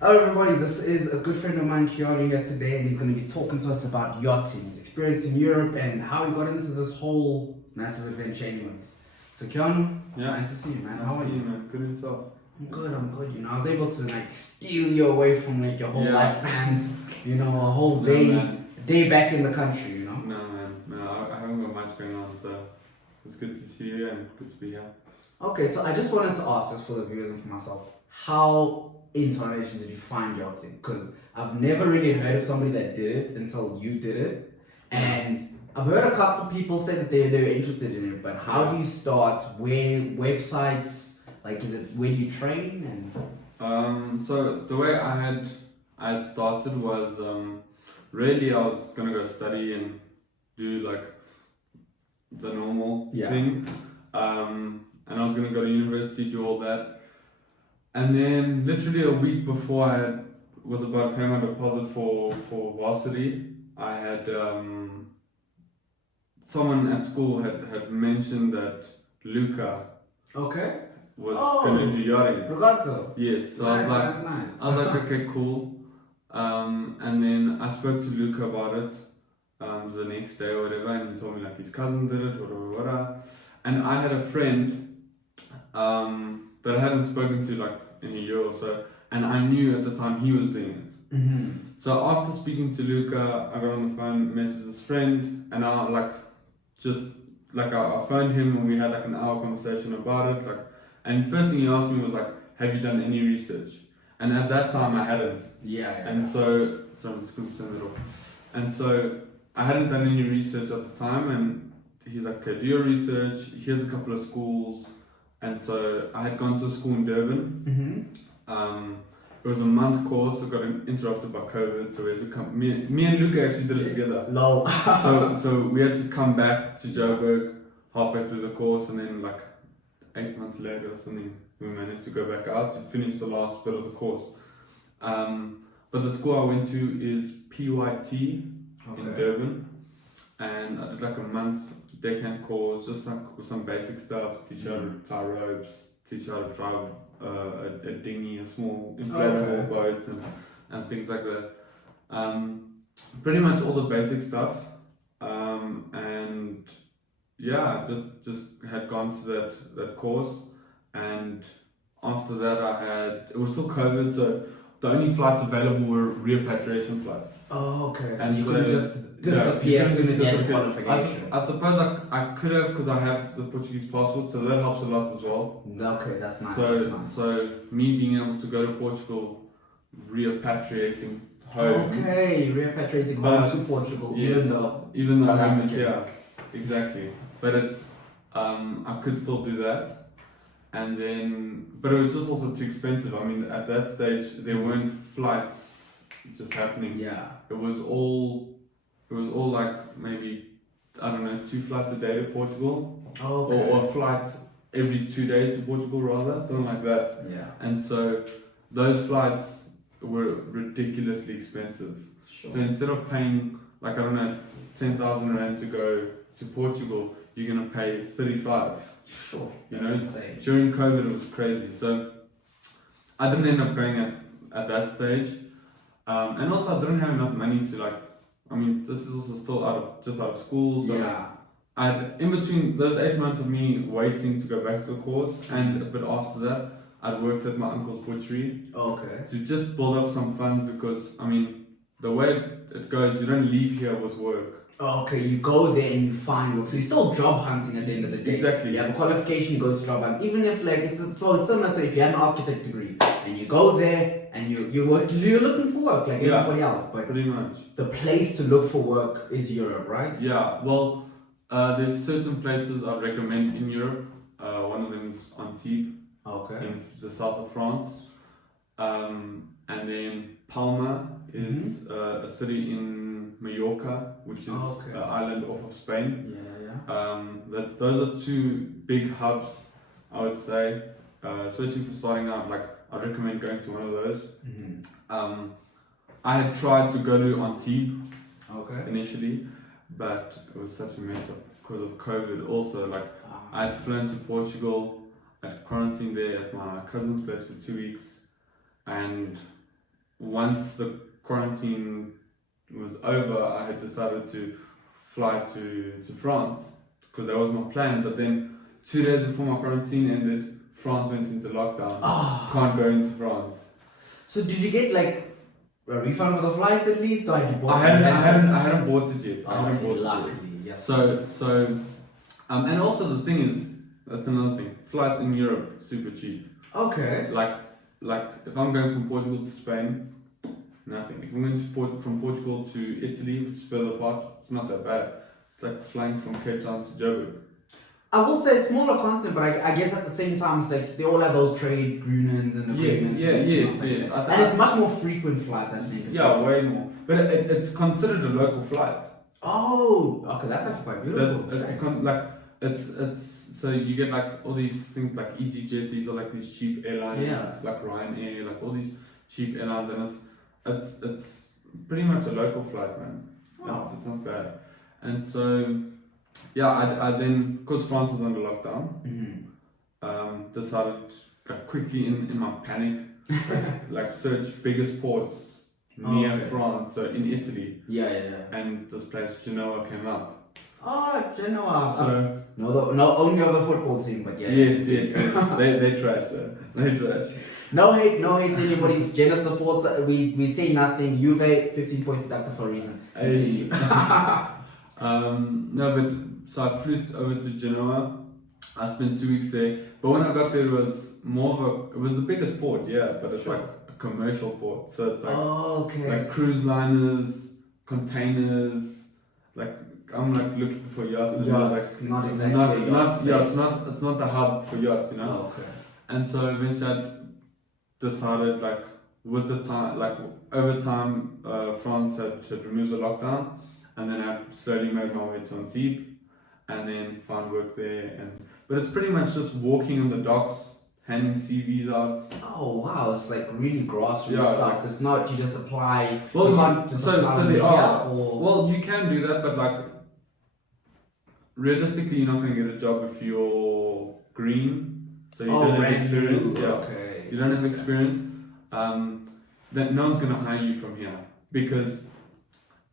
Hello everybody, this is a good friend of mine, Keanu, here today, and he's going to be talking to us about yachting, his experience in Europe, and how he got into this whole massive adventure anyways. So Keanu, Yeah. nice to see you, man. Nice How are to see you? you, man. Good in yourself. I'm good, I was able to steal you away from your whole life plans, a whole day back in the country, No, man. No, I haven't got much going on, so it's good to see you and good to be here. Okay, so I just wanted to ask, just for the viewers and for myself, how into aviation did you find yachting? Because I've never really heard of somebody that did it until you did it. And I've heard a couple people say that they were interested in it, but how do you start? Where websites? Is it where do you train? So the way I had started was really I was gonna go study and do the normal thing. And I was gonna go to university, do all that. And then literally a week before I was about to pay my deposit for varsity, I had someone at school had mentioned that Luca was going to do yachting. Ragazzo. Yes, so Nice, I was like, okay, cool. And then I spoke to Luca about it the next day or whatever, and he told me his cousin did it, whatever. And I had a friend that I hadn't spoken to in a year or so, and I knew at the time he was doing it. Mm-hmm. So after speaking to Luca, I got on the phone, messaged his friend, and I phoned him and we had an hour conversation about it. And first thing he asked me was have you done any research? And at that time I hadn't. And so I'm just going to turn it off. And so I hadn't done any research at the time, and he's like, okay, do your research. Here's a couple of schools. And so I had gone to a school in Durban. Mm-hmm. It was a month course. I got interrupted by COVID, so we had to come. Me and Luca actually did it together. Lol. so we had to come back to Joburg halfway through the course, and then 8 months later or something, we managed to go back out to finish the last bit of the course. But the school I went to is PYT in Durban, and I did a month deckhand course, just with some basic stuff, teach you how to tie ropes, teach you how to drive a dinghy, a small inflatable boat, and things like that. Pretty much all the basic stuff. And yeah, just had gone to that course, and after that it was still COVID, so the only flights available were repatriation flights. Oh, okay. And you couldn't just disappear as soon as you had qualification. I suppose I could have, because I have the Portuguese passport, so that helps a lot as well. Okay, that's nice. So me being able to go to Portugal, repatriating home. Okay, repatriating home to Portugal, yes, even though home is here. Exactly. But it's I could still do that. And then, but it was just also too expensive. I mean, at that stage, there weren't flights just happening. Yeah. It was all maybe, I don't know, 2 flights a day to Portugal. Oh, okay. Or a flight every 2 days to Portugal rather, something like that. Yeah. And so those flights were ridiculously expensive. Sure. So instead of paying 10,000 rand to go to Portugal, you're gonna pay 35. Sure. Insane. During COVID it was crazy. So I didn't end up going at that stage. And also I didn't have enough money to this is also still out of school. So I'd, in between those 8 months of me waiting to go back to the course and a bit after that, I'd worked at my uncle's butchery. Okay. To just build up some funds, because the way it goes, you don't leave here with work. Okay, you go there and you find work. So you're still job hunting at the end of the day. Exactly. You have a qualification, you go to job hunting. Even if it's similar to if you had an architect degree and you go there and you're looking for work like everybody else. But pretty much. The place to look for work is Europe, right? Yeah. Well, there's certain places I'd recommend in Europe. One of them is Antibes. Okay. In the south of France. And then Palma is a city in Mallorca, which is an island off of Spain. Those are 2 big hubs, I would say, especially for starting out. I'd recommend going to one of those. I had tried to go to Antibes initially, but it was such a mess up because of COVID. Also, I had flown to Portugal, I quarantined there at my cousin's place for 2 weeks, and once the quarantine was over, I had decided to fly to France because that was my plan. But then 2 days before my quarantine ended, France went into lockdown. Can't go into France. So did you get like a refund for the flights at least, or had you bought I hadn't bought it yet. I hadn't bought lucky. it yet. Yes. So, and also the thing is, that's another thing. Flights in Europe super cheap. Okay. Like if I'm going from Portugal to Spain, nothing. If I'm going to from Portugal to Italy, which is further apart, it's not that bad. It's like flying from Cape Town to Joburg. I will say smaller content, but I guess at the same time, it's like they all have those trade agreements and agreements. Yes. And it's much more frequent flights, I think. Yeah, way more. But it's considered a local flight. Oh, okay, that's actually quite beautiful. It's so you get like all these things like EasyJet. These are like these cheap airlines, like Ryanair, like all these cheap airlines, and it's pretty much a local flight, man. Oh. It's not bad. And so, yeah, I then, because France was under lockdown, decided like quickly in my panic, like search biggest ports near France, so in Italy. Yeah. And this place Genoa came up. Oh, Genoa. So no, only of the football team, but yeah. Yes. they trash though. They trash. No hate to anybody's Genoa supports. We say nothing. Juve 15 points deducted for a reason. Continue. No, but so I flew over to Genoa. I spent 2 weeks there. But when I got there, it was it was the biggest port, yeah, but it's like a commercial port. So it's like, like cruise liners, containers, like I'm like looking for yachts. And yachts, like, not exactly it's not the hub for yachts, you know. Okay. And so eventually I decided like with the time, like over time, France had removed the lockdown. And then I slowly made my way to Antibes, and then found work there. But it's pretty much just walking on the docks, handing CVs out. Oh wow, it's like really grassroots stuff. Like, it's not you just apply. Well, you can't just apply they are. Or... Well, you can do that, but like realistically, you're not going to get a job if you're green. So you don't have experience. Yeah. Okay. You don't have experience. Then no one's going to hire you from here because.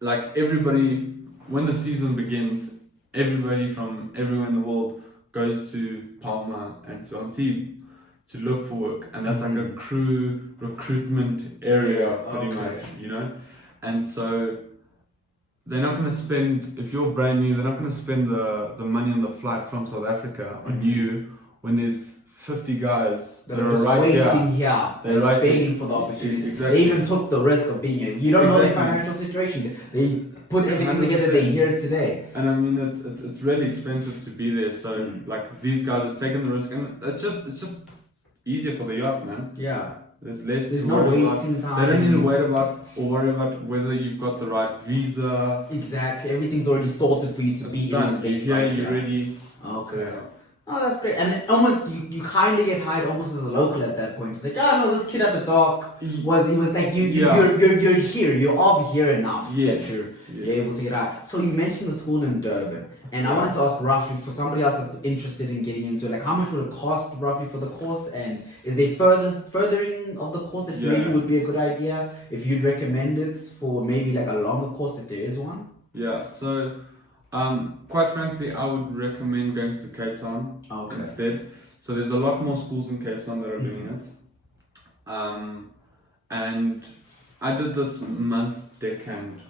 Like everybody, when the season begins, everybody from everywhere in the world goes to Palma and to Antibes to look for work, and that's like a crew recruitment area, pretty much, you know. And so they're not going to spend, if you're brand new, they're not going to spend the money on the flight from South Africa on you when there's 50 guys that are just right waiting here. They're right begging for the opportunity. Exactly. They even took the risk of being here. You don't know their financial situation. They put everything 100%. together. They're here today. And I mean, it's really expensive to be there. So like these guys are taking the risk, and it's just easier for the yacht, man. Yeah. There's no waiting time. They don't need to worry about whether you've got the right visa. Exactly. Everything's already sorted for you to be in space. Yeah, you're ready. Okay. So, oh, that's great. And almost you kind of get hired almost as a local at that point. It's like, oh no, this kid at the dock was like you're here. You're of here enough. Yes. You're able to get out. So you mentioned the school in Durban, and I wanted to ask roughly for somebody else that's interested in getting into it, like how much would it cost roughly for the course, and is there furthering of the course that maybe would be a good idea if you'd recommend it for maybe like a longer course if there is one? Yeah. So. Quite frankly, I would recommend going to Cape Town instead. So there's a lot more schools in Cape Town that are doing it. And I did this month deckhand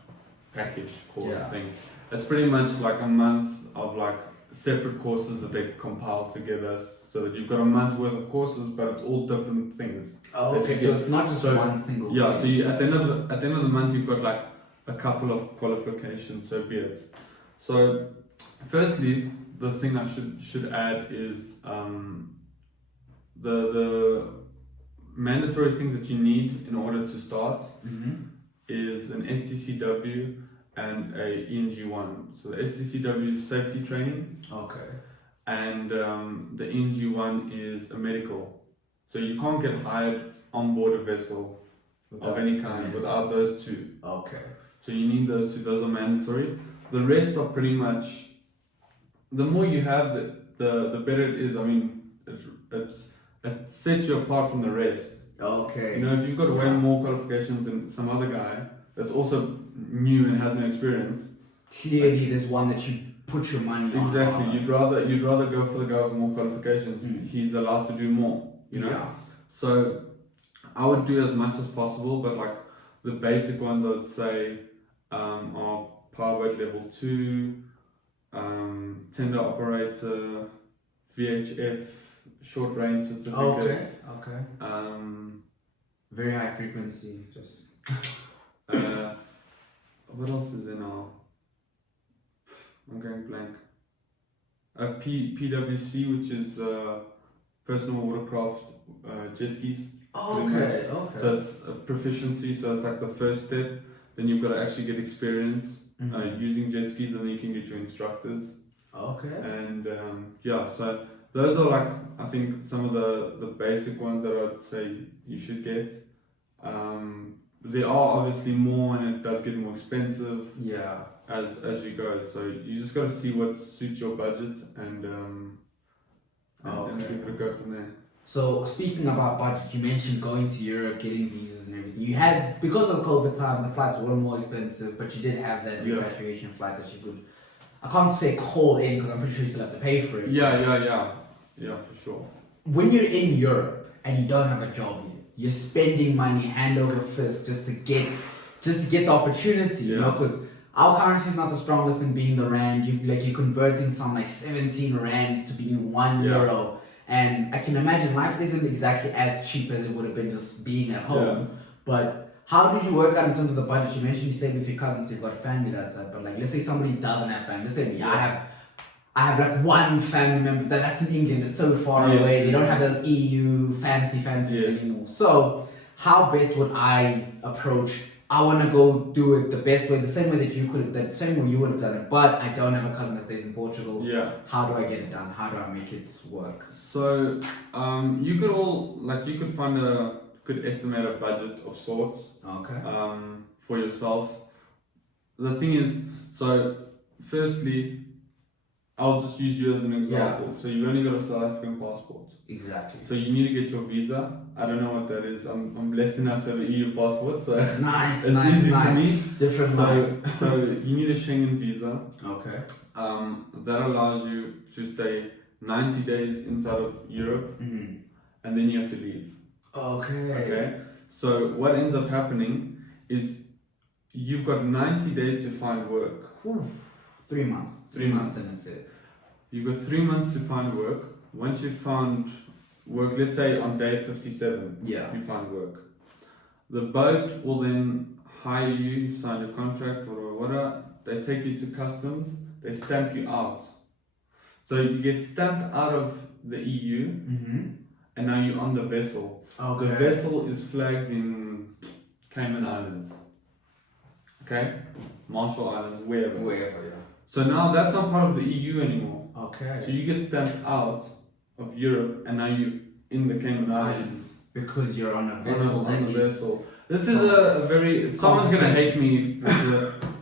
package course thing. It's pretty much like a month of like separate courses that they compile together, so that you've got a month worth of courses, but it's all different things. Oh, okay. So it's not just one single. Yeah. thing. So you, at the end of the month, you've got like a couple of qualifications. So be it. So, firstly, the thing I should add is the mandatory things that you need in order to start is an STCW and a ENG1. So the STCW is safety training. Okay. And the ENG1 is a medical. So you can't get hired on board a vessel of any kind without those two. Okay. So you need those two. Those are mandatory. The rest are pretty much, the more you have, the better it is. I mean, it sets you apart from the rest. Okay. You know, if you've got way more qualifications than some other guy that's also new and has no experience, Clearly, there's one that you put your money on. exactly. You'd rather go for the guy with more qualifications. He's allowed to do more. You know. Yeah. So I would do as much as possible, but like the basic ones I would say are powerboat level 2, tender operator, VHF, short range certificate. Okay. Very high frequency, just. What else is in our? I'm going blank. PWC, which is personal watercraft jet skis. Okay. So it's a proficiency, so it's like the first step. Then you've got to actually get experience using jet skis, and then you can get your instructors. Okay. And so those are like, I think, some of the basic ones that I'd say you should get. There are obviously more, and it does get more expensive. Yeah. As you go, so you just got to see what suits your budget and give it a go from there. So speaking about budget, you mentioned going to Europe, getting visas and everything. You had, because of the COVID time, the flights were more expensive, but you did have that repatriation flight that you could, I can't say call in because I'm pretty sure you still have to pay for it. Yeah, for sure. When you're in Europe and you don't have a job yet, you're spending money hand over fist just to get the opportunity, you know, because our currency is not the strongest in being the rand. You're converting some like 17 rands to being €1. And I can imagine life isn't exactly as cheap as it would have been just being at home. Yeah. But how did you work out in terms of the budget? You mentioned you stayed with your cousins, you've got family that side. But like, let's say somebody doesn't have family. Let's say me, I have like one family member that's in England. It's so far away. They don't have the EU fancy anymore. So how best would I approach? I want to go do it the best way, the same way that you would have done it, but I don't have a cousin that stays in Portugal. Yeah. How do I get it done? How do I make it work? So, you could estimate a budget of sorts. Okay. For yourself. The thing is, so firstly, I'll just use you as an example. Yeah. So you've only got a South African passport. Exactly. So you need to get your visa. I don't know what that is. I'm blessed enough to have an EU passport, so nice, it's easy for me. Different. So you need a Schengen visa. Okay. That allows you to stay 90 days inside of Europe, and then you have to leave. Okay. So what ends up happening is you've got 90 days to find work. 3 months. 3 months and that's it. You've got 3 months to find work. Once you've found work, let's say on day 57, you find work. The boat will then hire you, you've signed a contract or whatever, they take you to customs, they stamp you out. So you get stamped out of the EU, and now you're on the vessel. Okay. The vessel is flagged in Cayman Islands. Okay? Marshall Islands, wherever. So now that's not part of the EU anymore. Okay. So you get stamped out of Europe and now you're in the Cayman Islands. Because you're on a vessel. Vessel. This is a very... Someone's going to hate me if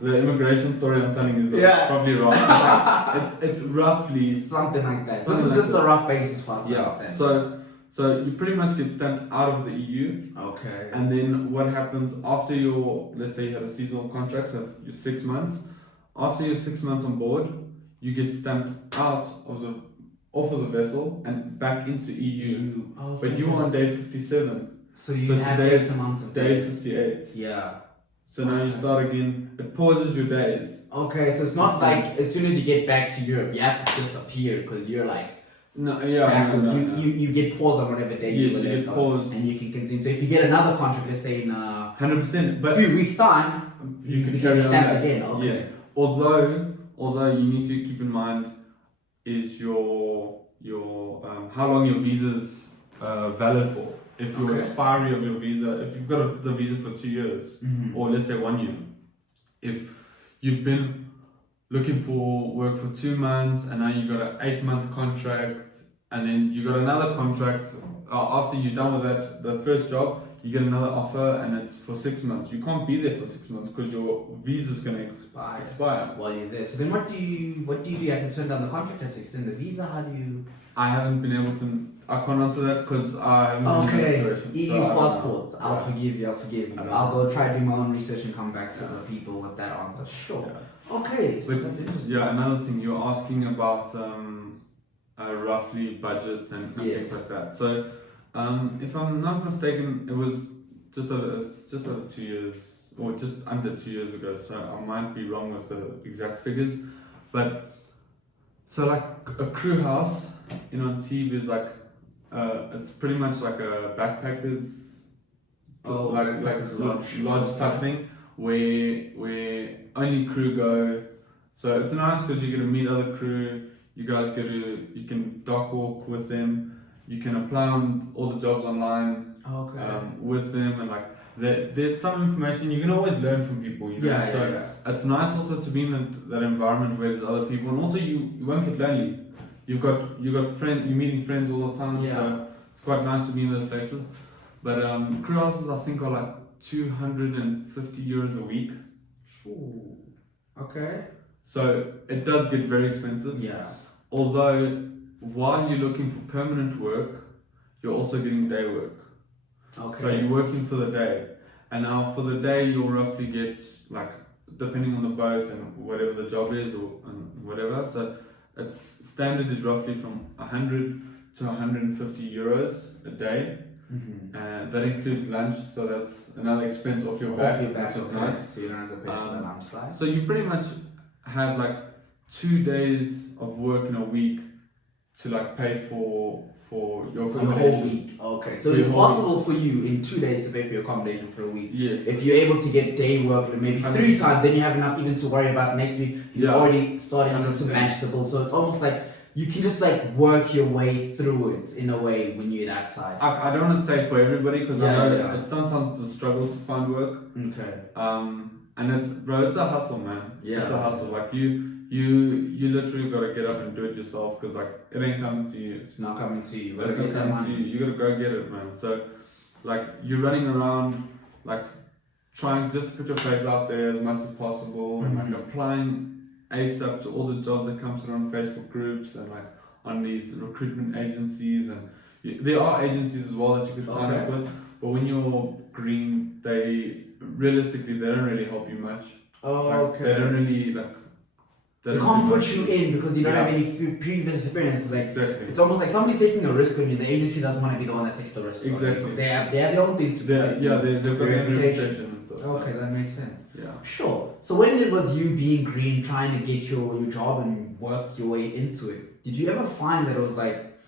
the immigration story I'm telling is probably wrong. It's roughly... Something like that. This is just a rough basis for us to understand. So you pretty much get stamped out of the EU. Okay. And then what happens after your... Let's say you had a seasonal contract, so you're 6 months. After your 6 months on board, you get stamped out off of the vessel and back into EU. But you were on day 57. So you have X amounts of day days. 58. Yeah. So now you start again. It pauses your days. Okay, so it's not like as soon as you get back to Europe, you have to disappear because you're like. No. You get paused on whatever day you get paused. and you can continue. So if you get another contract, let's say in 100%, but a few weeks time, you can carry on again. Okay. Yes. Although you need to keep in mind is your how long your visa's valid for. If your expiry of your visa, if you've got the visa for 2 years, or let's say 1 year, if you've been looking for work for 2 months and now you got an 8-month contract, and then you got another contract after you're done with that, the first job, you get another offer and it's for 6 months. You can't be there for 6 months because your visa's going to expire. While you're there. So then what do you do? You have to turn down the contract, have to extend the visa? How do you... I haven't been able to. I can't answer that because I haven't been in that situation. EU So passports. I'll yeah. forgive you. I'll go try do my own research and come back to the people with that answer. Sure. Yeah. Okay. So But, that's interesting. yeah, another thing you're asking about a roughly budget and Yes. things like that. So if I'm not mistaken, it was just over 2 years or just under 2 years ago. So I might be wrong with the exact figures, but so like a crew house in Antibes is like it's pretty much like a backpackers like a lodge type thing where only crew go. So it's nice because you get to meet other crew. You can dock walk with them. You can apply on all the jobs online with them, and like there's some information you can always learn from people. You know? So it's nice also to be in that environment where there's other people, and also you won't get lonely. You've got friends. You're meeting friends all the time. Yeah. So it's quite nice to be in those places. But crew houses I think are like 250 euros a week. Ooh. Okay. So it does get very expensive. Yeah. Although while you're looking for permanent work, you're also getting day work. Okay. So you're working for the day. And now for the day you'll roughly get, like, depending on the boat and whatever the job is and whatever. So it's standard is roughly from 100 to 150 euros a day. Mm-hmm. And that includes lunch, so that's another expense off your back, which is nice. So you don't have to pay for the lunch side. So you pretty much have like 2 days of work in a week to like pay for your For your accommodation. whole week. Okay. So For it's your whole possible for you in 2 days to pay for your accommodation for a week. Yes. If you're able to get day work maybe 3 times, then you have enough even to worry about next week. You're already starting to match the bill. So it's almost like you can just like work your way through it in a way when you're that side. I don't want to say for everybody because I know it's sometimes a struggle to find work. Okay. And it's a hustle, man. Yeah. It's a hustle. Like you literally got to get up and do it yourself because like it ain't coming to you. It's not coming to you. It's not coming to you. You got to go get it, man. So like you're running around like trying just to put your face out there as much as possible and like applying ASAP to all the jobs that come through on Facebook groups and like on these recruitment agencies, and there are agencies as well that you could sign up with, but when you're green, they realistically don't really help you much. They don't really like. They can't put you in because you don't have any previous experience. Like exactly. It's almost like somebody's taking a risk on you. The agency doesn't want to be the one that takes the risk. Exactly. They have their own things to protect. They've got their reputation and stuff. Okay, that makes sense. Yeah. Sure. So when it was you being green, trying to get your job and work your way into it, did you ever find that it was like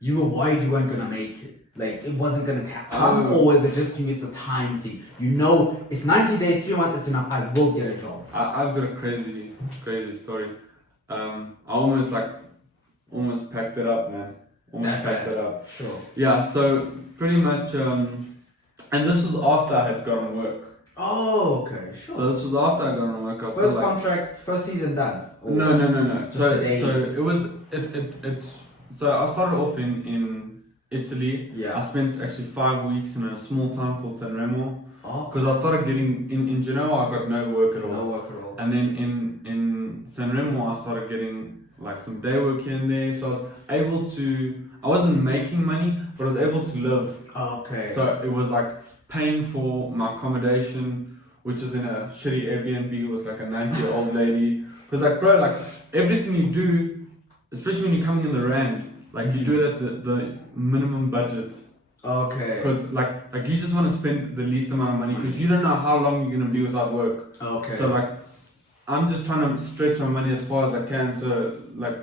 you were worried you weren't gonna make it? Like it wasn't gonna come, or was it just you? It's a time thing. You know, it's 90 days, 3 months. It's enough. I will get a job. I've got a crazy story. I almost packed it up, man. Packed it up. Sure. Yeah. So pretty much, and this was after I had gotten work. Oh, okay, sure. So this was after I got on work. I was First still, like, contract, first season done. No. So the day? it was it. So I started off in Italy. Yeah. I spent actually 5 weeks in a small town called Sanremo. Oh. Because I started getting in Genoa, I got no work at all. No work at all. And then in Sanremo, I started getting like some day work here and there. So I was able to. I wasn't making money, but I was able to live. Okay. So it was like paying for my accommodation, which was in a shitty Airbnb with like a 90-year-old lady. Because like bro, like everything you do, especially when you're coming in the rand, like you do it at the minimum budget. Okay. Because like you just want to spend the least amount of money because you don't know how long you're gonna be without work. Okay. So like I'm just trying to stretch my money as far as I can. So like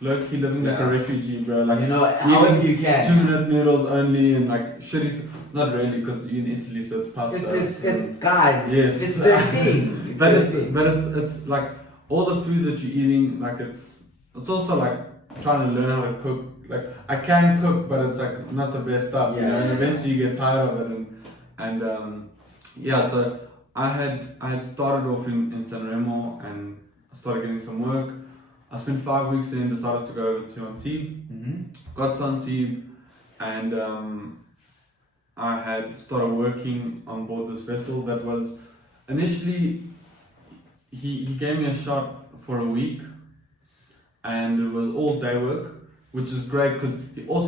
low-key living like a refugee, bro. Like however you can. 2-minute noodles only and like shitty. Not really, because you're in Italy, so it's pasta. It's guys. Yes. It's their thing. But it's like all the foods that you're eating. Like it's also like trying to learn how to cook. Like I can cook, but it's like not the best stuff, you know. And eventually you get tired of it, and yeah. So I had started off in Sanremo and I started getting some work. I spent 5 weeks there and decided to go over to Antibes. Mm-hmm. Got to Antibes and I had started working on board this vessel that was initially he gave me a shot for a week, and it was all day work, which is great because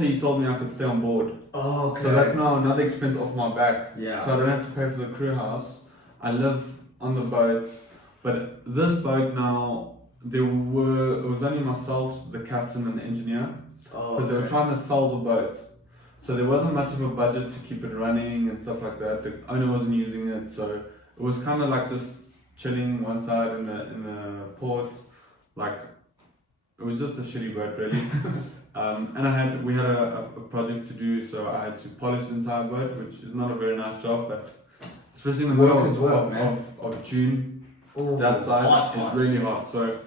he told me I could stay on board. Oh, okay. So that's now another expense off my back. Yeah. So I don't have to pay for the crew house. I live on the boat, but this boat now it was only myself, the captain, and the engineer, because they were trying to sell the boat. So there wasn't much of a budget to keep it running and stuff like that. The owner wasn't using it, so it was kind of like just chilling one side in the port, like it was just a shitty boat really. And we had a project to do, so I had to polish the entire boat, which is not a very nice job, but especially in the middle of June, that side is really hot. So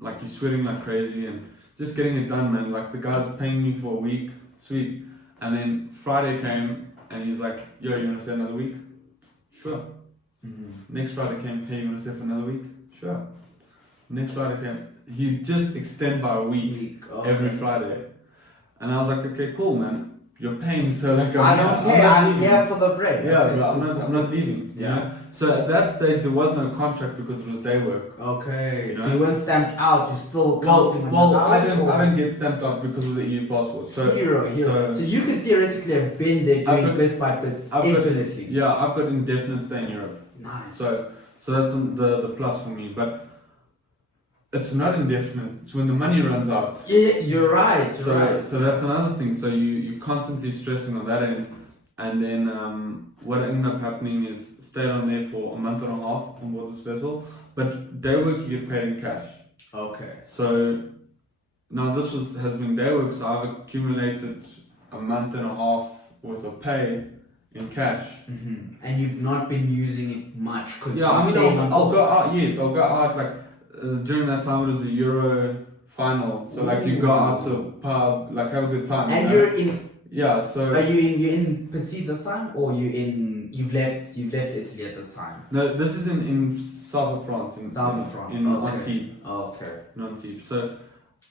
like you're sweating like crazy and just getting it done, man. Like the guys were paying me for a week, sweet. And then Friday came and he's like, yo, you want to stay another week? Sure. Next Friday came, hey, you want to stay for another week? Sure. Next Friday came, he just extend by a week every Friday. And I was like, okay, cool, man. You're paying, so like I don't care. I'm here for the break. Yeah, okay. I'm not leaving. Yeah. You know? So at that stage there was no contract because it was day work. Okay. You know? So you weren't stamped out. You still I didn't get stamped out because of the EU passport. So So you could theoretically have been there doing bits by bits infinitely. I've got indefinite stay in Europe. Nice. So that's the plus for me, but it's not indefinite. It's when the money runs out. Yeah, you're right. So that's another thing. So you're constantly stressing on that end, and then what ended up happening is stayed on there for a month and a half on board this vessel. But day work you get paid in cash. Okay. So now this has been day work. So I've accumulated a month and a half worth of pay in cash. And you've not been using it much because I'll go out. Yes, I'll go out like. During that time it was the Euro final, so like you go out to a pub, like have a good time. And you're in. Yeah. So are you in Petit this time, or you've left Italy at this time? No, this is in south of France. In Antibes. Okay. In Antibes. So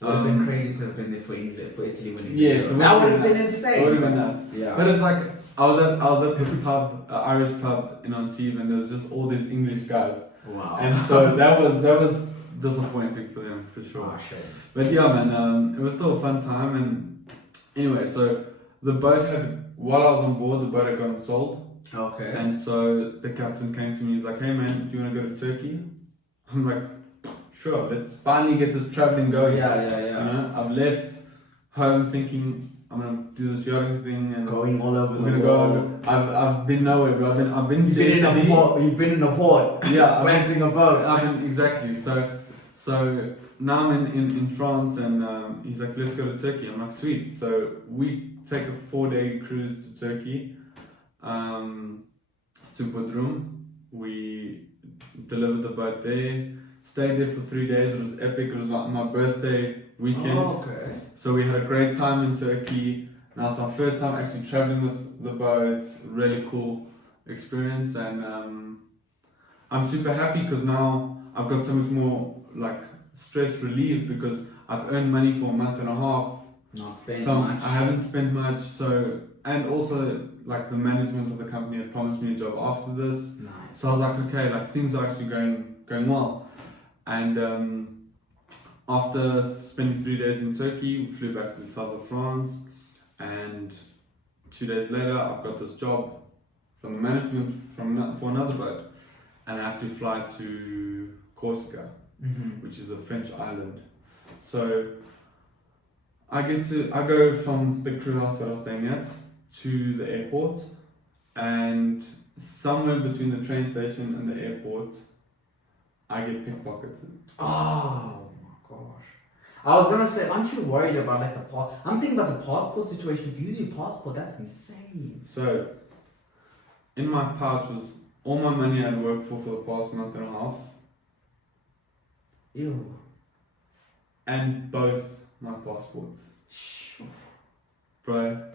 it would have been crazy to have been there for Italy winning. Yes, that would have been insane. It would have been nuts. Yeah. But it's like I was at this pub, Irish pub in Antibes, and there's just all these English guys. Wow. And so that was disappointing for them for sure. Oh, shit. But yeah, man, it was still a fun time. And anyway, so the boat while I was on board, the boat had gotten sold. Okay. And so the captain came to me. He's like, "Hey, man, do you want to go to Turkey?" I'm like, "Sure, let's finally get this traveling going." Yeah. You know, I've left home thinking I'm gonna do this yachting thing and going all over the world. I've been nowhere, bro. I've been You've been in a port. Yeah, waxing a boat. Exactly. So now I'm in France, and he's like, "Let's go to Turkey." I'm like, "Sweet." So we take a 4-day cruise to Turkey, to Bodrum. We delivered the boat there. Stayed there for 3 days. It was epic. It was my birthday weekend. Oh, okay. So we had a great time in Turkey. Now it's our first time actually traveling with the boat. Really cool experience, and I'm super happy because now I've got so much more like stress relief because I've earned money for a month and a half. Not spent much. I haven't spent much. So, and also like the management of the company had promised me a job after this. Nice. So I was like, okay, like things are actually going well. And after spending 3 days in Turkey, we flew back to the south of France, and 2 days later, I've got this job from the management for another boat, and I have to fly to Corsica, which is a French island. So I go from the crew house that I was staying at to the airport, and somewhere between the train station and the airport, I get pickpocketed. Oh my gosh. I was gonna say, aren't you worried about like the passport? I'm thinking about the passport situation. If you use your passport, that's insane. So, in my pouch was all my money I'd worked for the past month and a half. Ew. And both my passports. Bro,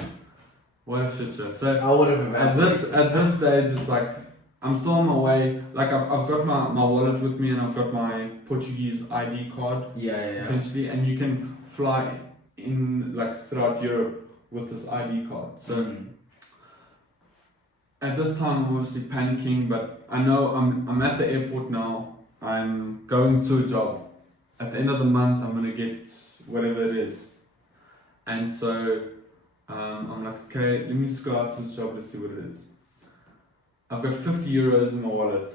what a shit show. So I would have at this stage, it's like I'm still on my way. Like I've got my wallet with me, and I've got my Portuguese ID card. Yeah. Essentially, and you can fly in like throughout Europe with this ID card. So at this time I'm obviously panicking, but I know I'm at the airport now. I'm going to a job. At the end of the month, I'm gonna get whatever it is, and so I'm like, okay, let me just go out to this job. Let's see what it is. I've got 50 euros in my wallet,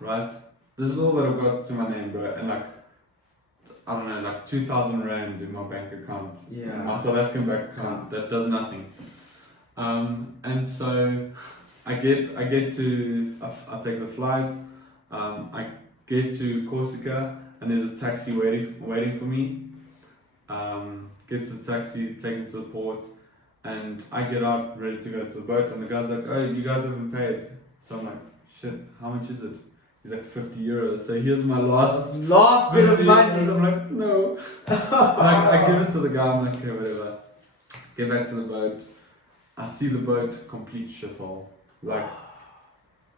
right? This is all that I've got to my name, bro, and like I don't know, like 2,000 rand in my bank account. Yeah. My South African bank account that does nothing. And so I get to I take the flight. I get to Corsica and there's a taxi waiting for me. Get to the taxi, take me to the port, and I get out ready to go to the boat. And the guy's like, "Oh, you guys haven't paid." So I'm like, "Shit, how much is it?" He's like 50 euros. So here's my last bit of money. I'm like, no. I give it to the guy. I'm like, okay, whatever. Get back to the boat. I see the boat, complete shithole. Like,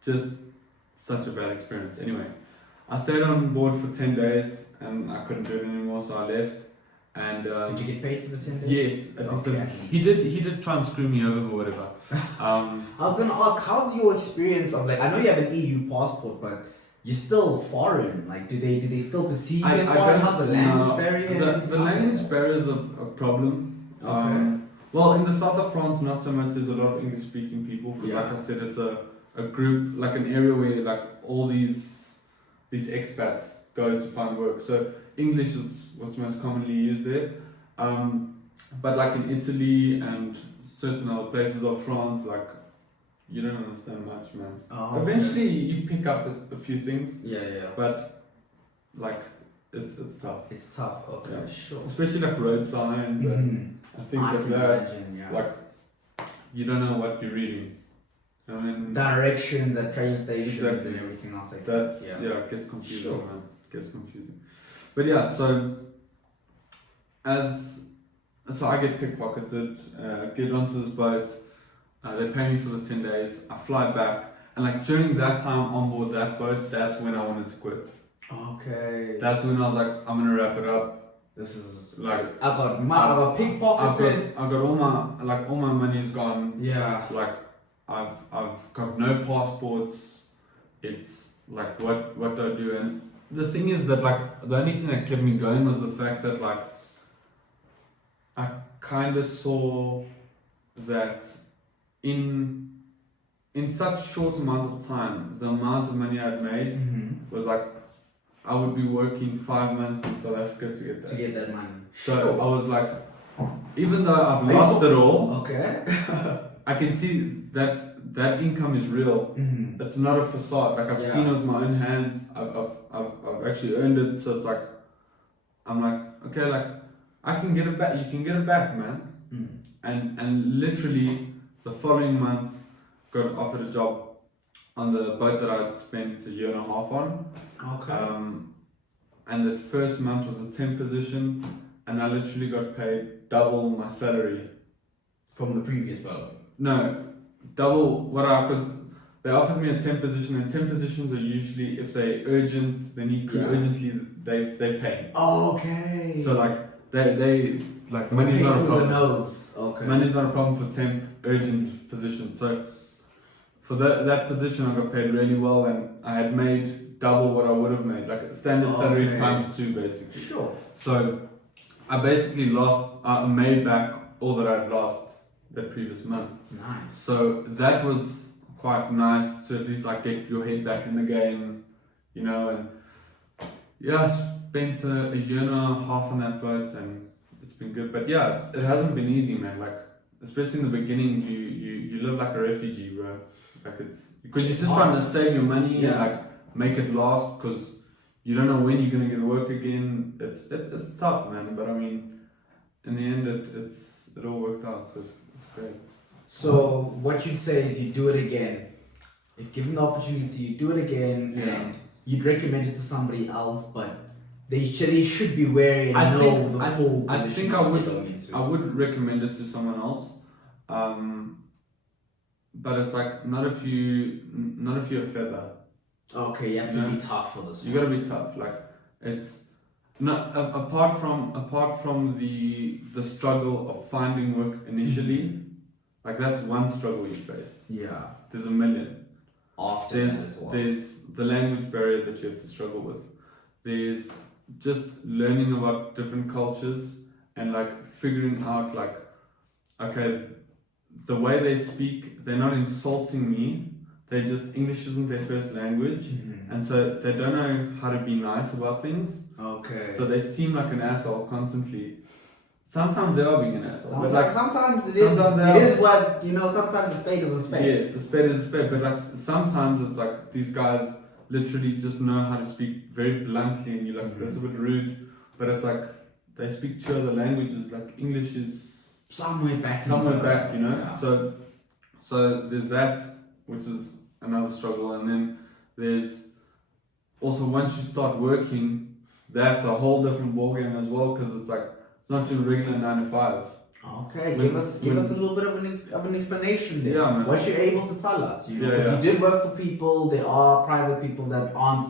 just such a bad experience. Anyway, I stayed on board for 10 days and I couldn't do it anymore, so I left. And did you get paid for the 10 days? Yes, at least he did try and screw me over or whatever. I was gonna ask, how's your experience of, like, I know you have an EU passport, but you're still foreign. Like, do they still perceive you as foreign? How's the language barrier? The language barrier is a problem. Okay. Well, in the south of France, not so much. There's a lot of English-speaking people. Because, like I said, it's a group, like an area where like all these expats go to find work. So English is what's most commonly used there. But like in Italy and certain other places of France, like you don't understand much, man. Oh, Eventually, you pick up a few things. Yeah. But like it's tough. It's tough. Okay, Yeah. sure. Especially like road signs and things I like can that. imagine, yeah. Like you don't know what you're reading. And then Directions at train stations Exactly. and everything else like that's that. it gets confusing, Sure. man. It gets confusing. But yeah, so I get pickpocketed, get onto this boat, they pay me for the 10 days, I fly back, and like during that time on board that boat, that's when I wanted to quit. Okay. That's when I was like, I'm gonna wrap it up. This is Like I got pickpocketed. I've got all my money's gone. Yeah. Like I've got no passports. It's like what do I do? And the thing is that like the only thing that kept me going was the fact that like I kind of saw that in such short amount of time, the amount of money I'd made was like I would be working 5 months in South Africa to get that. To get that money. So Sure. I was like, even though I've lost it all, Okay. I can see that income is real. It's not a facade. Like I've seen it with my own hands. I've actually earned it. So it's like, I'm like, okay, like I can get it back. You can get it back, man. And literally the following month, got offered a job on the boat that I'd spent a year and a half on. Okay. And the first month was a temp position, and I literally got paid double my salary. From the previous boat. No, double because they offered me a temp position, and temp positions are usually, if they need crew urgently, they pay. Okay. So like they like money's not a problem. Okay. Money's not a problem for temp urgent positions. So for that position, I got paid really well, and I had made double what I would have made, like standard salary times 2, basically. Sure. So I basically I made back all that I'd lost the previous month. Nice. So that was quite nice to at least like get your head back in the game, you know. And yeah, I spent a year and a half on that boat, and it's been good. But yeah, it hasn't been easy, man. Like especially in the beginning, you live like a refugee, bro. Like it's because you're just trying to save your money and like make it last, because you don't know when you're gonna get work again. It's tough, man. But I mean, in the end, it all worked out. So it's great. So what you'd say is you do it again. If given the opportunity, you do it again, and you'd recommend it to somebody else, but they should be wary and know the full position. I think I would recommend it to someone else. But it's like not if you're a feather. Okay, you have to be tough for this. You gotta be tough. Like it's not apart from the struggle of finding work initially. Like that's one struggle you face. Yeah. There's a million. Often as well. There's the language barrier that you have to struggle with. There's just learning about different cultures and like figuring out like, okay, the way they speak, they're not insulting me. They just, English isn't their first language, and so they don't know how to be nice about things. Okay. So they seem like an asshole constantly. Sometimes they are being an asshole, but like sometimes it is what you know. Sometimes a spade is a spade. yes, a spade is a spade. But like sometimes it's like these guys literally just know how to speak very bluntly, and you're like, that's a bit rude. But it's like they speak two other languages. Like English is somewhere back, you know. Yeah. So there's that, which is another struggle, and then there's also once you start working, that's a whole different ballgame as well, because it's like it's not your regular 9 to 5. Okay, give us a little bit of an explanation there. Yeah, man. What you're able to tell us, you know, because Yeah. you did work for people. There are private people that aren't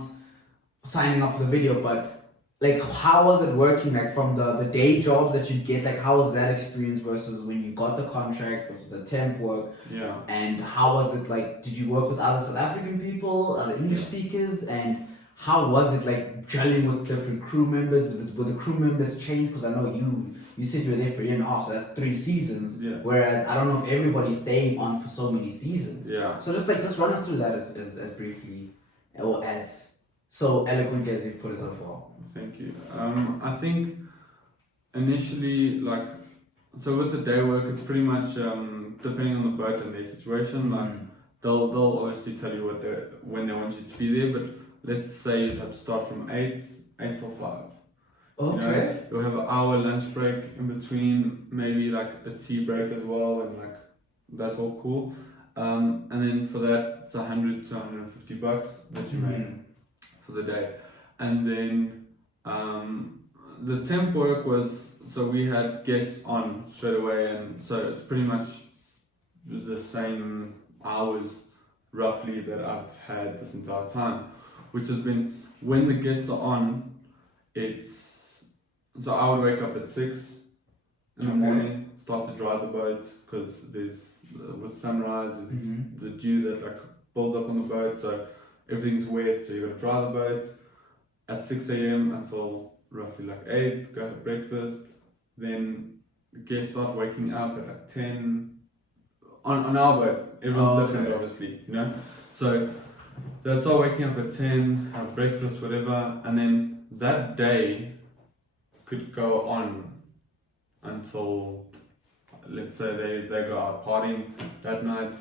signing up for the video, but like, how was it working? Like from the day jobs that you get, like how was that experience versus when you got the contract versus the temp work? Yeah. And how was it like? Did you work with other South African people, other English speakers, and how was it like gelling with different crew members? Were the crew members change? Because I know you said you were there for a year and a half, so that's 3 seasons. Yeah. Whereas I don't know if everybody's staying on for so many seasons. Yeah. So just run us through that as briefly or as so eloquently as you've put it so far. Thank you. I think initially, like, so with the day work, it's pretty much depending on the boat and their situation. Like, they'll obviously tell you when they want you to be there. But let's say you'd have to start from 8 till 5. Okay. You know, you'll have an hour lunch break in between, maybe like a tea break as well, and like that's all cool. And then for that, it's 100 to 150 bucks that you make for the day. And then the temp work was, so we had guests on straight away, and so it's pretty much it was the same hours roughly that I've had this entire time, which has been when the guests are on, it's so I would wake up at 6 in the morning, start to dry the boat because there's with sunrise, there's the dew that like builds up on the boat, so everything's wet, so you got to dry the boat at 6 a.m. until roughly like 8, go have breakfast, then the guests start waking up at like 10 on our boat. Everyone's different, obviously, you know. So they start waking up at 10, have breakfast, whatever, and then that day could go on until, let's say they go out partying that night.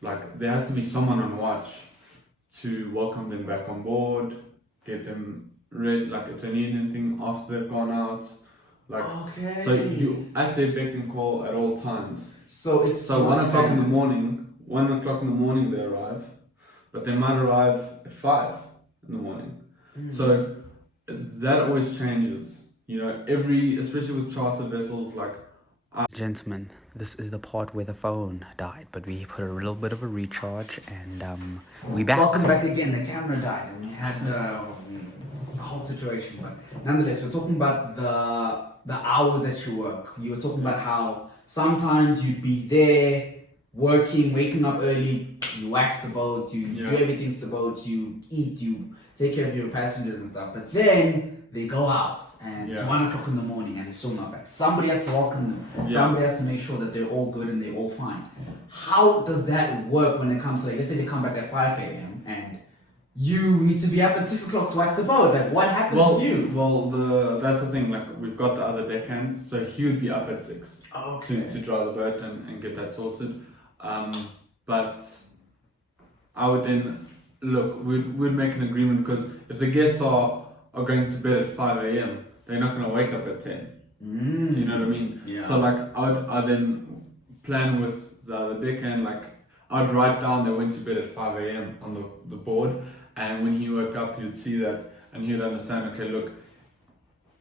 Like there has to be someone on watch to welcome them back on board, get them ready, like if they need anything after they've gone out. Like so you at their beck and call at all times. So it's 1 o'clock in the morning. 1 o'clock in the morning they arrive, but they might arrive at 5 in the morning. So that always changes. You know, especially with charter vessels, like. Gentlemen, this is the part where the phone died, but we put a little bit of a recharge, and we back. Welcome back again. The camera died, and we had the whole situation. But nonetheless, we're talking about the hours that you work. You were talking about how sometimes you'd be there working, waking up early, you wax the boat, you do everything to the boat, you eat, you take care of your passengers and stuff. But then they go out and it's 1 o'clock in the morning and they're still not back. Somebody has to welcome them. Somebody has to make sure that they're all good and they're all fine. How does that work when it comes to, like, let's say they come back at 5 a.m. and you need to be up at 6 o'clock to wax the boat? Like, what happens to you? Well, that's the thing. Like, we've got the other deckhand, so he would be up at 6 to dry the boat and get that sorted. But I would then look. We'd make an agreement, because if the guests are going to bed at 5 a.m., they're not going to wake up at 10. You know what I mean? Yeah. So like I then plan with the other deckhand, like I'd write down they went to bed at 5 a.m. on the board, and when he woke up he'd see that and he'd understand, okay, look,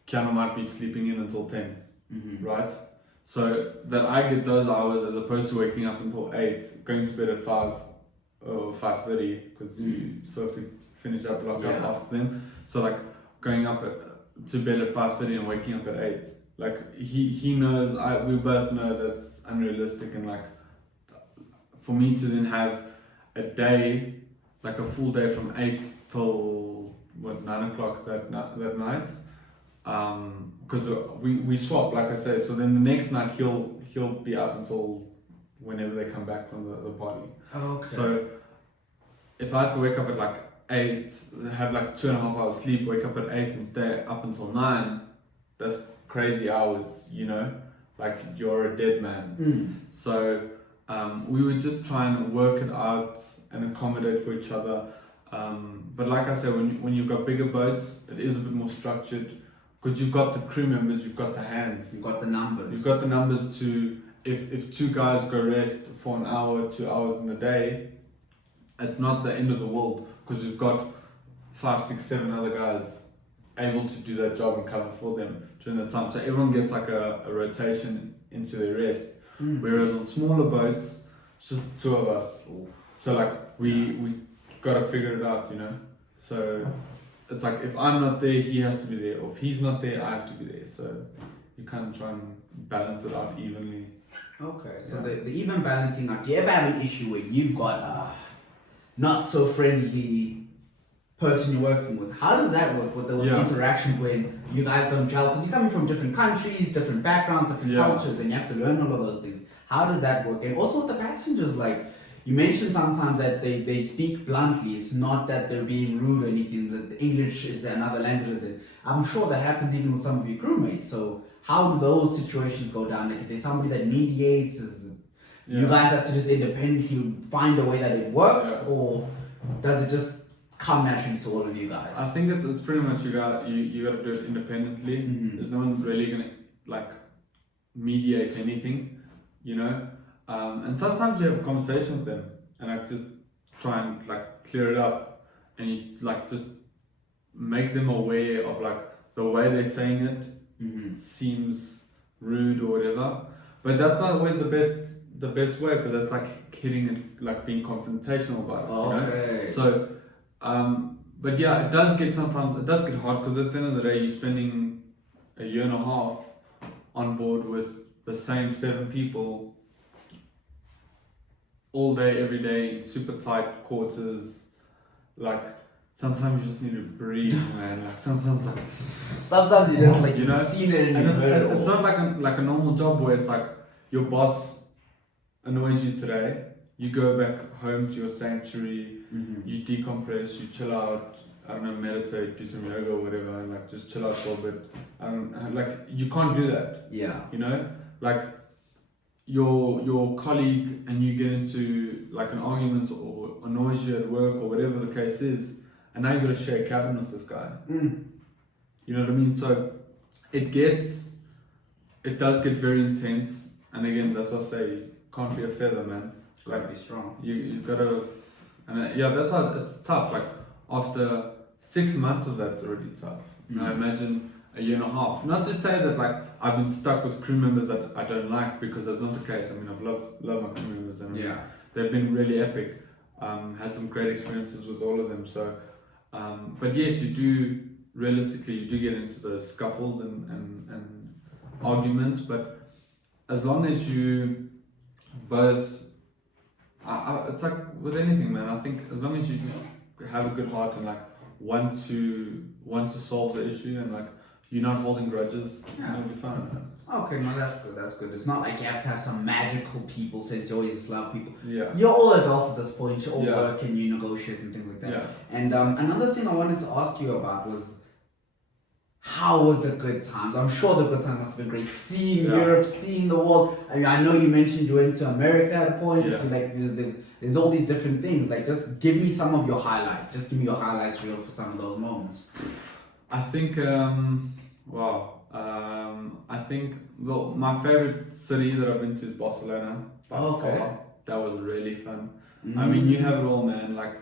Keanu might be sleeping in until 10, right? So that I get those hours as opposed to waking up until 8, going to bed at 5 or 5:30, because you still have to finish up up after them. So like going up to bed at 5:30 and waking up at 8. Like he knows, we both know that's unrealistic, and like for me to then have a day, like a full day from 8 till 9 o'clock that night, because we swap, like I say. So then the next night he'll be up until whenever they come back from the party. Okay. So if I had to wake up at like 8, have like 2.5 hours sleep, wake up at 8 and stay up until 9, that's crazy hours, you know, like you're a dead man. So we would just try and work it out and accommodate for each other. But like I said, when you've got bigger boats, it is a bit more structured, because you've got the crew members, you've got the hands, You've got the numbers. you've got the numbers to, if 2 guys go rest for an hour, 2 hours in a day, it's not the end of the world, because we've got 5, 6, 7 other guys able to do that job and cover for them during the time. So everyone gets like a rotation into their rest. Whereas on smaller boats, it's just 2 of us. So like we got to figure it out, you know. So it's like if I'm not there, he has to be there, or if he's not there, I have to be there. So you kind of try and balance it out evenly. Okay, so the even balancing out. Do you ever have an issue where you've got a not so friendly person you're working with? How does that work with the interactions when you guys don't gel? Because you're coming from different countries, different backgrounds, different cultures, and you have to learn all of those things. How does that work? And also with the passengers, like you mentioned sometimes that they speak bluntly. It's not that they're being rude or anything. That English is another language. I'm sure that happens even with some of your crewmates. So how do those situations go down? Like, is there somebody that mediates? You guys have to just independently find a way that it works, or does it just come naturally to all of you guys? I think it's pretty much you got to do it independently. There's no one really gonna like mediate anything, you know. And sometimes you have a conversation with them and like just try and like clear it up, and you like just make them aware of like the way they're saying it seems rude or whatever. But that's not always the best way, because that's like hitting it, like being confrontational about it. You know? So but yeah, it does get hard, because at the end of the day you're spending a year and a half on board with the same 7 people all day, every day, in super tight quarters. Like sometimes you just need to breathe, man. Like sometimes you just like, you know, you've seen it and it's not like a normal job where it's like your boss annoys you today, you go back home to your sanctuary, you decompress, you chill out, I don't know, meditate, do some yoga or whatever, and like just chill out for a bit. And like you can't do that. Yeah. You know, like your colleague and you get into like an argument or annoys you at work or whatever the case is, and now you've got to share a cabin with this guy. You know what I mean? So it does get very intense. And again, that's what I say, can't be a feather, man. Like, be strong. You gotta, and that's how it's tough. Like after 6 months of that, it's already tough. I imagine a year and a half. Not to say that like I've been stuck with crew members that I don't like, because that's not the case. I mean, I've loved my crew members, and they've been really epic. Had some great experiences with all of them. So, but yes, you do get into those scuffles and arguments, but as long as you both, it's like with anything, man. I think as long as you just have a good heart and like want to solve the issue, and like you're not holding grudges, you'll be fine, man. Okay, no, that's good. It's not like you have to have some magical people since you always just love people. Yeah. You're all adults at this point. You all work and you negotiate and things like that. Yeah. And another thing I wanted to ask you about was, how was the good times? I'm sure the good times must have been great. Seeing Europe, seeing the world. I mean, I know you mentioned you went to America at a point. Yeah. So like there's all these different things. Like, just give me some of your highlights. Just give me your highlights reel for some of those moments. I think, I think, well, my favorite city that I've been to is Barcelona. That was really fun. I mean, you have it all, man. Like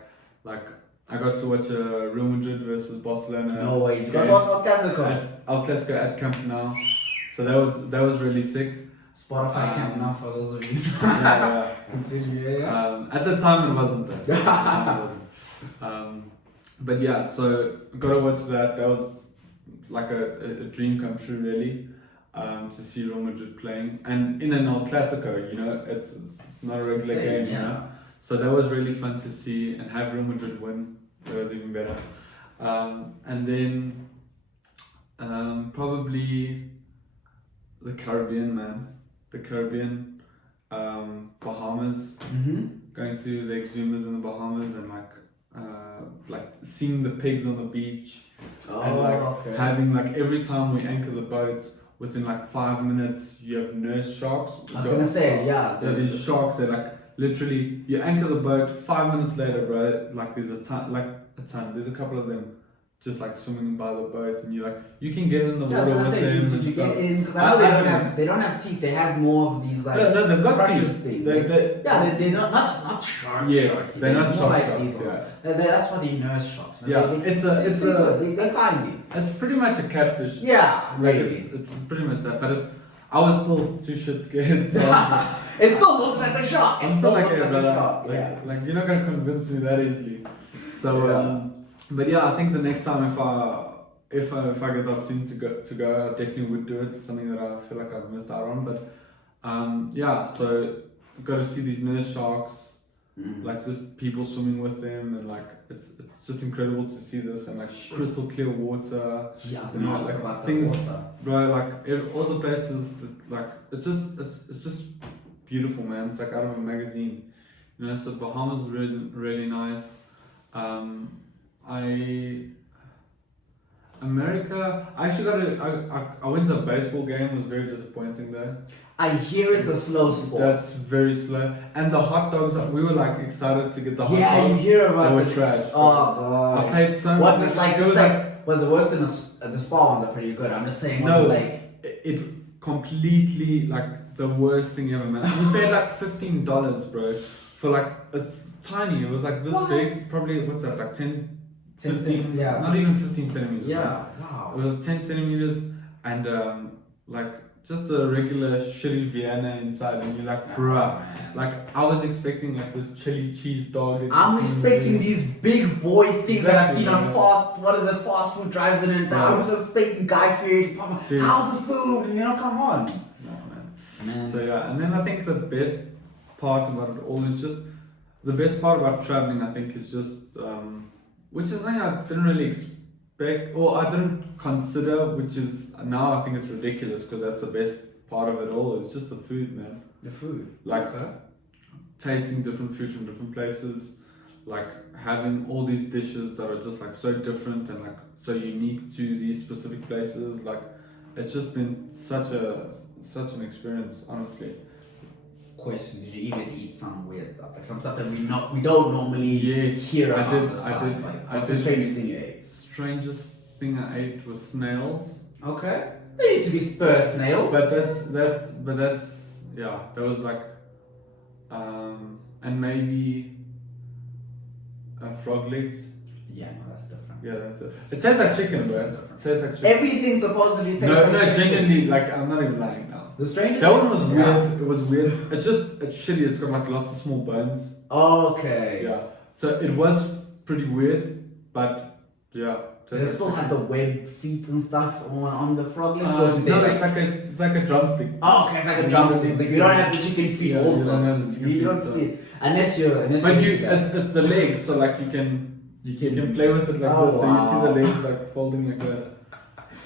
I got to watch Real Madrid versus Barcelona. No way. You got to watch El Clasico at Camp Nou. So that was really sick. Spotify Camp Nou for those of you. Continue. At the time it wasn't that. But yeah, so I got to watch that. That was like a dream come true, really, to see Real Madrid playing, and in an El Clasico, you know, it's It's not a regular game, you know. So that was really fun to see, and have Real Madrid win. That was even better. And then probably the Caribbean, man. The Caribbean, Bahamas. Going to the exhumas in the Bahamas and like seeing the pigs on the beach. And having like every time we anchor the boat, within like 5 minutes you have nurse sharks. I was gonna say, these sharks that like literally you anchor the boat, 5 minutes later, bro, like there's a ton, there's a couple of them just like swimming by the boat, and you can get in the water with them. Did you get in? Because I know they don't have teeth. They have more of these like no, they've got teeth. They're not sharks. Yes, they're not sharks. That's why they nurse sharks. Yeah, they find you. It's pretty much a catfish. Yeah, really. It's pretty much that, but I was still too shit scared. So it still looks like a shark. I'm still like a shark. Like you're not gonna convince me that easily. So but yeah, I think the next time if I get the opportunity to go, I definitely would do it. It's something that I feel like I've missed out on. But so got to see these nurse sharks, like just people swimming with them, and like it's just incredible to see this, and like crystal clear water. Yeah, like things, bro. Like all the places that like it's just beautiful, man. It's like out of a magazine, you know. So Bahamas was really really nice. America, I actually I went to a baseball game. It was very disappointing though. I hear it's a slow sport. That's very slow. And the hot dogs, we were like excited to get the hot dogs. Yeah, you hear about They were trash. Oh god. I paid so much. Was it like? Was it worse than the spa ones are pretty good? I'm just saying. No, it completely like the worst thing ever, man. We paid like $15, bro, for like it's tiny. It was like this big, probably what's that, like 10 15, not even 15 centimeters. Yeah, wow. It was 10 centimeters and like just the regular shitty Vienna inside, and you're like, bruh. Like I was expecting like this chili cheese dog. I'm expecting these big boy things that I've seen on fast food drives in and I'm just expecting Guy Fieri. How's the food? Come on. No, man. So yeah, and then I think the best part about it all is just the best part about traveling. I think is just which is something I didn't really expect, or I didn't consider, which is now I think it's ridiculous because that's the best part of it all. It's just the food, man. The food, like tasting different food from different places, like having all these dishes that are just like so different and like so unique to these specific places. Like it's just been such an experience, honestly. Question: did you even eat some weird stuff, like some stuff that we don't normally hear about? What's the strangest thing you ate? Strangest thing I ate was snails. Okay, there used to be spur snails. But that's that was like and maybe frog legs. Yeah, no, that's different. Yeah, that's it. It tastes like chicken, bro. It tastes like chicken. Everything supposedly tastes like chicken. No, genuinely, like I'm not even lying now. The strangest that one was weird. It was weird. It's shitty. It's got like lots of small bones. Okay. Yeah. So it was pretty weird, but yeah. They still had the web feet and stuff on the frog legs. No, it's like a drumstick. Oh, okay, it's like a drumstick. Like you don't have the chicken feet. Yeah, also, you don't see it unless you. It's the legs, so like you can play with it like this. So you see the legs like folding like that.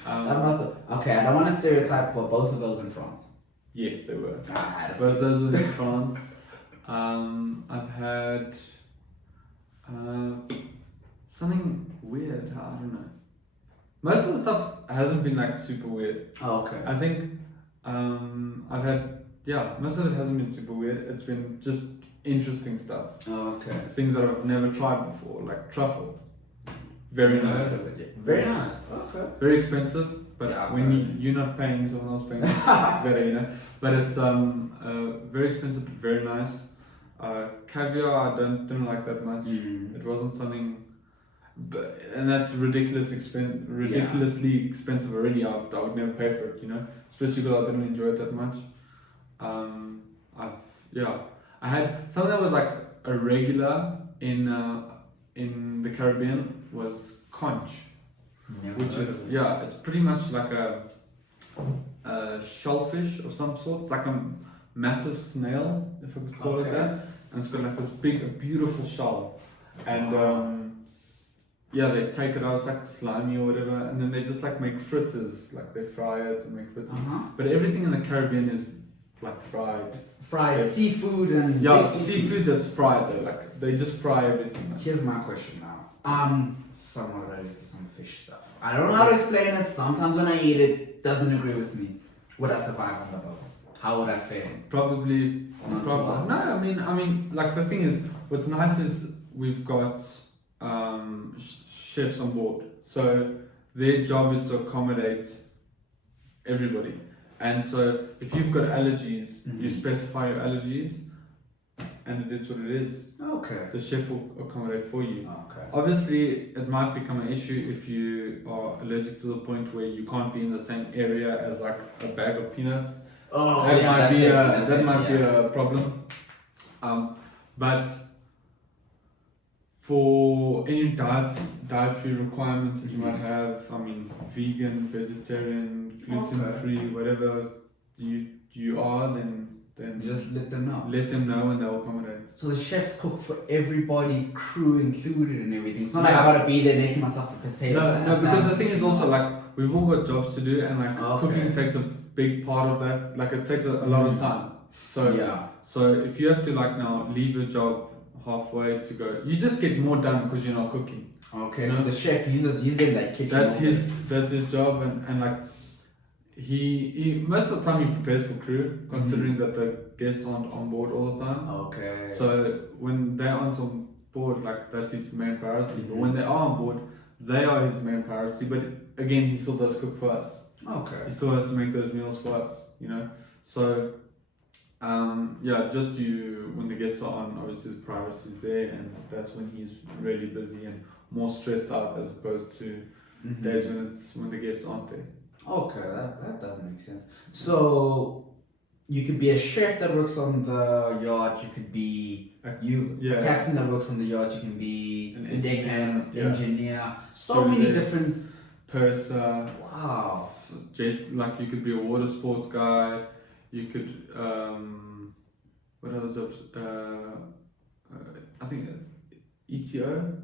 That must have. Okay, I don't want to stereotype, but both of those in France. Yes, they were. Both those were in France. I've had something weird. I don't know. Most of the stuff hasn't been like super weird. Oh, okay. I think I've had most of it hasn't been super weird. It's been just interesting stuff. Oh, okay. Things that I've never tried before, like truffle. Very nice. Very nice. Okay. Very expensive, but when you're not paying, someone else paying, it's better, you know. But it's very expensive, but very nice. Caviar, I didn't like that much. It wasn't something, and that's ridiculoly expensive already. I would never pay for it, you know, especially because I didn't enjoy it that much. I had something that was like a regular in the Caribbean was conch, which is it's pretty much like a shellfish of some sort. It's like massive snail, if I could call it Okay. that, and it's got like this big, beautiful shell, and yeah, they take it out, it's like slimy or whatever, and then they just like make fritters, like they fry it and make fritters. But everything in the Caribbean is like fried. Fried seafood and Yeah, seafood that's fried though. Like they just fry everything. Here's my question now. I'm somewhat related to some fish stuff. I don't know how to explain it. Sometimes when I eat it doesn't agree with me. Would I survive on the boat? How would I fare? Probably. Not so well. No, I mean, like the thing is, what's nice is we've got chefs on board, so their job is to accommodate everybody. And so if you've got allergies, you specify your allergies, and it is what it is. Okay. The chef will accommodate for you. Okay. Obviously, it might become an issue if you are allergic to the point where you can't be in the same area as like a bag of peanuts. Oh, That yeah, might be a problem. But for any dietary requirements that you might have, I mean, vegan, vegetarian, gluten-free, whatever you are, then just let them know. Let them know and they'll accommodate. So the chefs cook for everybody, crew included and everything. It's not like I gotta be there making myself a potato salad. No, because the thing is also like we've all got jobs to do, and like cooking takes a big part of that. Like it takes a lot of time. So if you have to like now leave your job halfway to go, you just get more done because you're not cooking. Okay, so the chef, he's in that kitchen. That's his job, and like he most of the time he prepares for crew, considering that the guests aren't on board all the time. Okay. So when they aren't on board, like that's his main priority. But when they are on board, they are his main priority. But again, he still does cook for us. Okay. He still has to make those meals for us, you know. So just when the guests are on, obviously the priority is there, and that's when he's really busy and more stressed out as opposed to days when the guests aren't there. Okay, that does make sense. So you could be a chef that works on the yacht. You could be a captain that works on the yacht. You can be an a deckhand, engineer. So Stewardess, many different. Purser. Wow. Like you could be a water sports guy. You could what other jobs? I think ETO.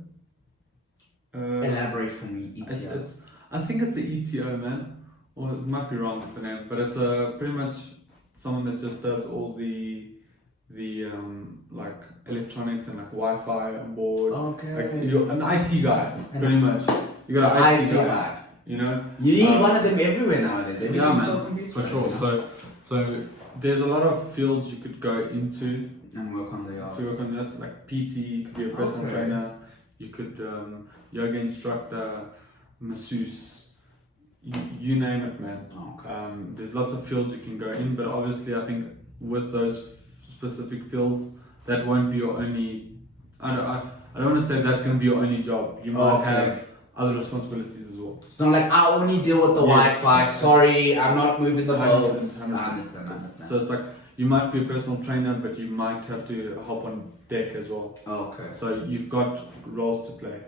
Elaborate for me. ETO. I think it's an ETO, man. Or it might be wrong with the name, but it's pretty much someone that just does all the like electronics and like Wi-Fi on board. Okay. Like you're an IT guy, pretty much. You got an IT guy. You know. You need one of them everywhere nowadays. Yeah, man. For sure. So there's a lot of fields you could go into and work on the yacht. To work on that, like PT. You could be a personal trainer. You could yoga instructor, masseuse. You name it, man. There's lots of fields you can go in, but obviously I think with those specific fields, that won't be your only. I don't want to say that's going to be your only job. You might have other responsibilities as well. It's not like I only deal with the Wi-Fi. Sorry, I'm not moving the boats. I understand. So it's like you might be a personal trainer, but you might have to help on deck as well. Okay. So you've got roles to play.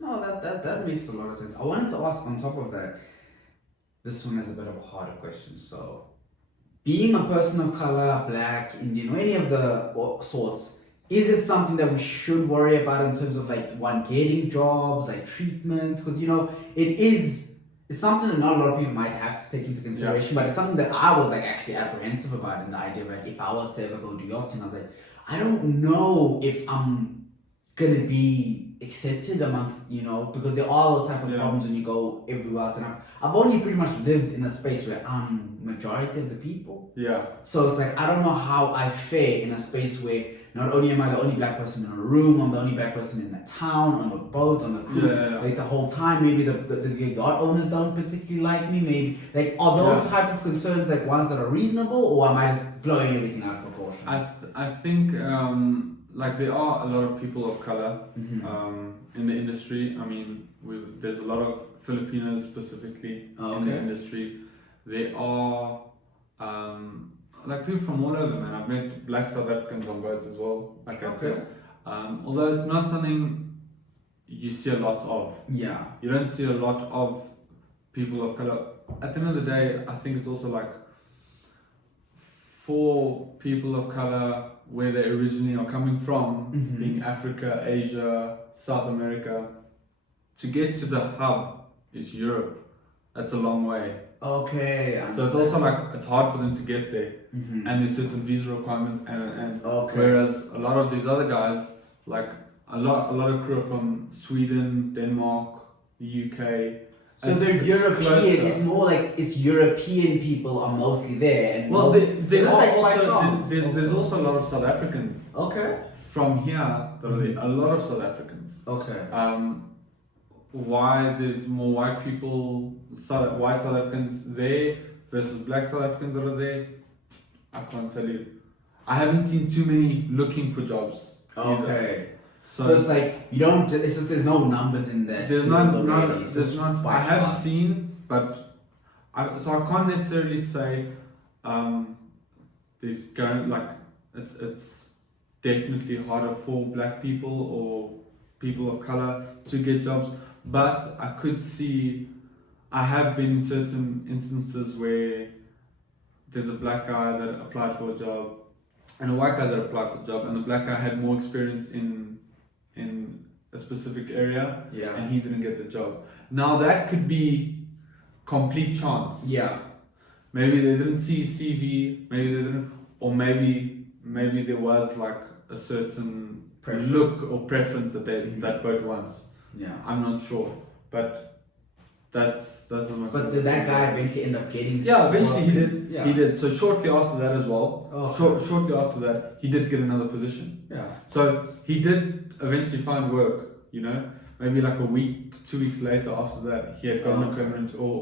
No, that makes a lot of sense. I wanted to ask on top of that. This one is a bit of a harder question. So, being a person of color, black, Indian, or any of the sorts, is it something that we should worry about in terms of like getting jobs, like treatments? Because it's something that not a lot of people might have to take into consideration, but it's something that I was like actually apprehensive about in the idea of like if I was to ever go do yachting, I was like, I don't know if I'm gonna be accepted amongst, because there are those type of problems when you go everywhere else, and I've only pretty much lived in a space where I'm majority of the people. Yeah. So it's like I don't know how I fare in a space where not only am I the only black person in a room, I'm the only black person in the town, on the boat, on the cruise. Like the whole time, maybe the yacht owners don't particularly like me. Maybe like are those type of concerns like ones that are reasonable, or am I just blowing everything out of proportion? I think like there are a lot of people of color in the industry. I mean, there's a lot of Filipinos specifically in the industry. There are like people from all over, man. I've met black South Africans on boats as well. Like I said, although it's not something you see a lot of. Yeah. You don't see a lot of people of color. At the end of the day, I think it's also like for people of color, where they originally are coming from, Mhm. being Africa, Asia, South America, to get to the hub is Europe. That's a long way. Okay. So it's also like it's hard for them to get there, Mhm. and there's certain visa requirements, and Okay. whereas a lot of these other guys, like a lot of crew are from Sweden, Denmark, the UK. So and they're it's European. closer. It's more like it's European people are mostly there, and Well, most- there Is this are like by also chance there's also? also a lot of South Africans Okay. from here that are there. A lot of South Africans. Okay. Why there's more white people, white South Africans there versus black South Africans that are there, I can't tell you. I haven't seen too many looking for jobs. either. Okay. So, So, it's like you don't. It's just there's no numbers in that. there's field not, already. It's there's just not. by I have chance. seen, but so I can't necessarily say there's going like it's definitely harder for black people or people of color to get jobs, but I could see. I have been in certain instances where there's a black guy that applied for a job and a white guy that applied for a job, and the black guy had more experience in a specific area Yeah. and he didn't get the job. Now that could be complete chance. Yeah. Maybe they didn't see CV, maybe they didn't, or maybe there was like a certain Preference. look or preference that they Mhm. that both wants. Yeah. I'm not sure, but that's how much. But did that guy eventually end up getting? Yeah, eventually he did. Yeah. He did. So shortly after that as well. Okay. Shortly after that, he did get another position. Yeah. So he did eventually find work. You know, maybe like a week, 2 weeks later after that, he had gotten a Okay. permanent or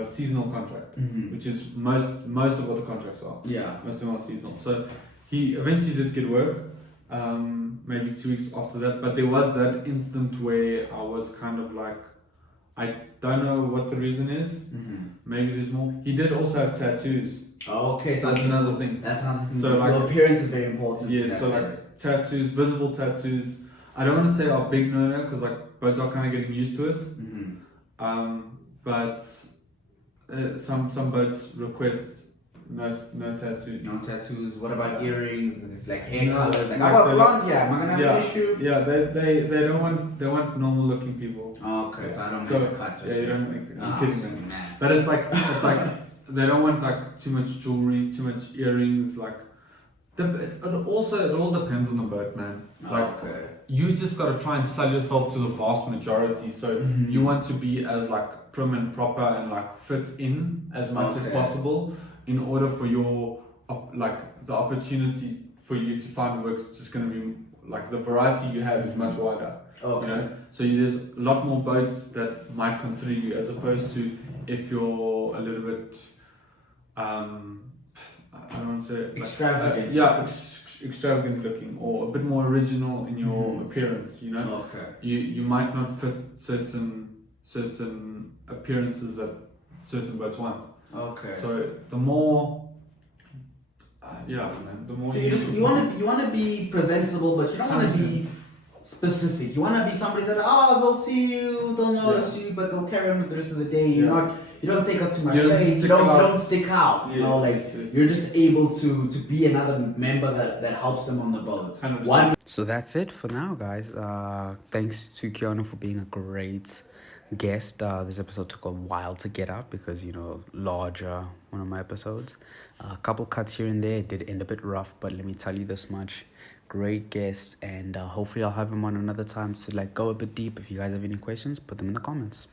a seasonal contract, Mm-hmm. which is most of what the contracts are. Yeah. Most of them are seasonal. So he eventually did get work. Maybe 2 weeks after that, but there was that instant where I was kind of like, I don't know what the reason is. Mm-hmm. Maybe there's more. He did also have tattoos. Okay, so That's another thing. That's another thing. So, like- your appearance is very important. Yeah, in that so sense. like tattoos, visible tattoos. I don't want to say are big no-no because like boats are kind of getting used to it. Mm-hmm. But some boats request no tattoo. No tattoos. What about earrings? Like hair No, colors? Like like I got the- blonde. Yeah, am I gonna have Yeah. an issue? Yeah, they don't want normal looking people. Okay, so I don't So, make a cut. Yeah, you don't make. Ah, You're kidding me. man. But it's like they don't want like too much jewelry, too much earrings. Like it all depends on the boat, man. Like Okay. you just gotta try and sell yourself to the vast majority. So Mhm. you want to be as like prim and proper and like fit in as much as Okay. possible in order for your like the opportunity for you to find work is just gonna be like the variety you have is much wider. Okay. You know, so there's a lot more boats that might consider you as opposed to if you're a little bit, I don't want to say like, Extravagant. extravagant looking or a bit more original in your Mhm. appearance. You know, Okay. you might not fit certain appearances that certain boats want. Okay. So the more, man, the more So you want to be presentable, but you don't want to be specific. You want to be somebody that they'll see you, they'll notice you, but they'll carry on with the rest of the day. You don't take up too much You don't space. You stick out. don't stick out. You know, like yes. you're just able to be another member that helps them on the boat. 100%. One. So that's it for now, guys. Thanks to Keanu for being a great guest. This episode took a while to get up because, larger one of my episodes. A couple cuts here and there. It did end a bit rough, but let me tell you this much. Great guest, and hopefully I'll have him on another time to go a bit deep. If you guys have any questions, put them in the comments.